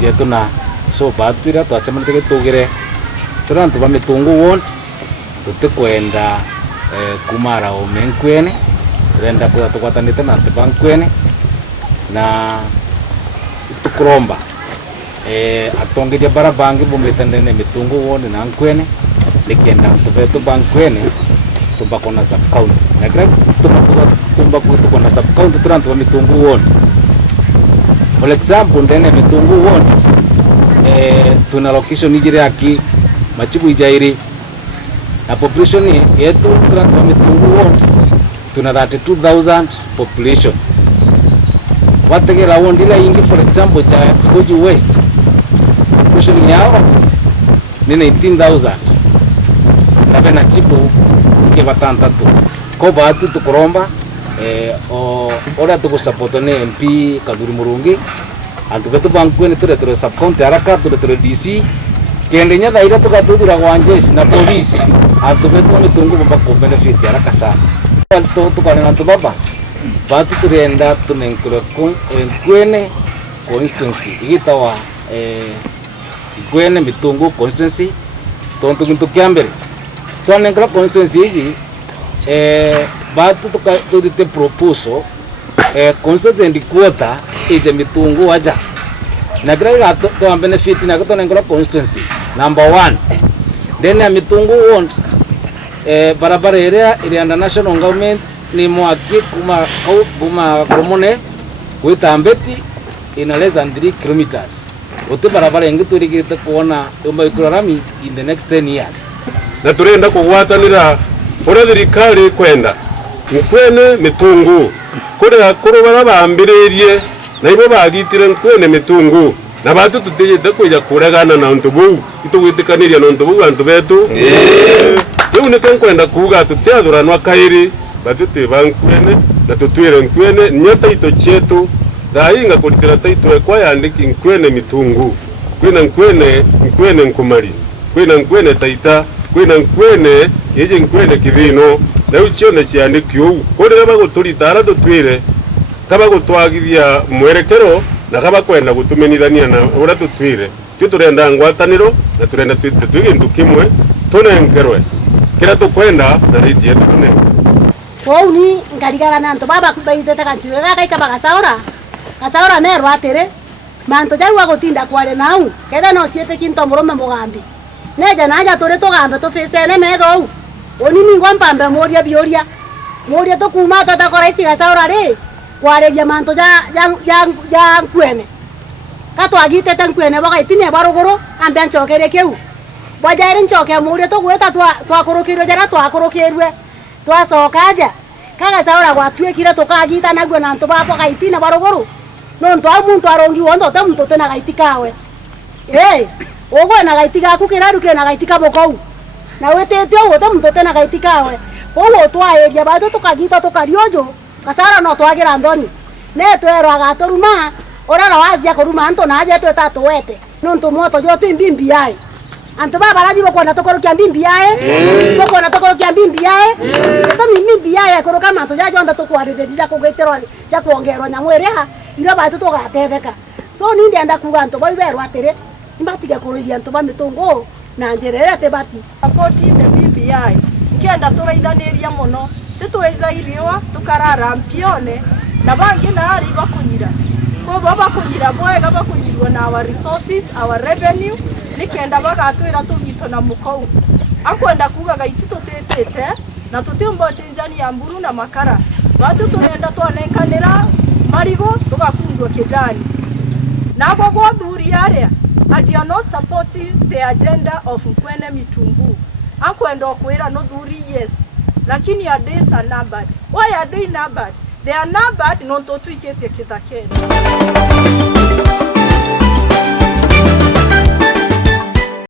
jetu na so batwira twacemana tugire turantu ba mitungu wont tutikwenda kumara o menkwene renda kwa tukwatanite na bankwene na tukuromba atongeria barabangi bumitendene mitungu wont na nkwene nikenda tubetu bankwene tumbakona sub county na gra tumbakona sub county turantu ba mitungu wont. For example, ndene mitungu wont tuna location ijire aki machibu ijairi na population yetu kwa mitungu wont tuna 32,000 population. Wategera wont ila ingi for example ja Goji West population yao ni 19,000 na bena chibu ke batantatu ko batu tukuromba ora tukusupport ne MP Kaduri Murungi antu betu bankwene ture sub county haraka ture DC kendenya daira tukatudira kwanje na police antu betu mitungu baba ko benefit haraka sana antu tukane antu baba batu turenda tunenkro kwene constituency igitawa kwene mitungu constituency tonto kintu kyambere tunenkro constituency hizi batu tukatudite proposal constituency quota ije mitungu waja na gra to benefit na to ngora constituency number 1 then ya mitungu wont barabara area ilianda national government ni mwaki kuma komone kuita Ambeti in less than 3 kilometers ote barabara yengi turigite kuona umba ikurarami in the next 10 years na turenda kugwatanira ora thirikari kwenda nkwene mitungu kuri kurubara bambiririe na ibo bagitire nkwene mitungu na batu tutejete kuja kuregana na ntubu itugwitikaniria na ntubu bantu betu yo ne kwenda kuga tuteaduranwa kairi batu te bankwene na tutwire nkwene nyota ito chetu dainga kulitira taito kwa yandiki nkwene mitungu kwina nkwene nkumari kwina nkwene taita kwina nkwene yeje nkwene kivino na uchione chiandikyo kore bagutulitara tutwire tabagutwagiria mwerekero na kaba kwenda gutumenithania na ura tutwire turenda ngwataniro na turenda twige ndukimwe tunengerwe kira tukwenda na rejie tune ni ngarigara nanto baba kubaite takanchiwe gaka kasaura ne rwatere manto jawa gotinda kwale nau keda no siete kinto murome mugambi neja naja tore togambe to fesene medo onini ngwampambe moria to kuma tata koraiti gasaura re kwale ya manto ja nkwene kato agite tankwene baka itine barogoro ambe nchokere keu bajare nchoke moria to gweta twa korokiro jara twa korokerwe twa sokaja kaga saura gwatwe kira to kagita nagwe nanto bapo kaitine barogoro no ndo amuntu arongi wondo ta muntu tena gaitikawe ogwe na gaitika kukiraru ke na gaitika bokou na wetete wote muntu tena gaitikawe owo twae ya bado tukagita tukariojo kasara no twagira ndoni ne twero agatoruma orara wazia koruma anto na aje twetatu wete no nto moto jo timbimbi yae anto baba raji boko na tokoro kia mbimbi yae boko na tokoro kia mbimbi yae to mbimbi yae koro kama to jajo ndo tukwarire dija kugwetero ja kuongerwa nyamwereha ira bado tugatetheka so ni ndienda kuga anto boiberwa atere imbatiga kurugia anto ba mitungu na njerera tebati apoti the BBI kienda turaithaniria muno titweza iriwa tukarara mpione na bangi na ari bakunyira ko baba kunyira mwega bakunyirwa na our resources our revenue nikenda bagatwira tugito na mukou akwenda kuga gaiti tutetete na tutimbo chenjani ya mburu na makara watu turenda twanenkanira marigo tugakundwa kijani nabo bothuri area and you are not supporting the agenda of Nkwene Mitungu akwenda kwira no thuri yes lakini ya days are numbered. Why are they numbered? They are numbered not to tweak it.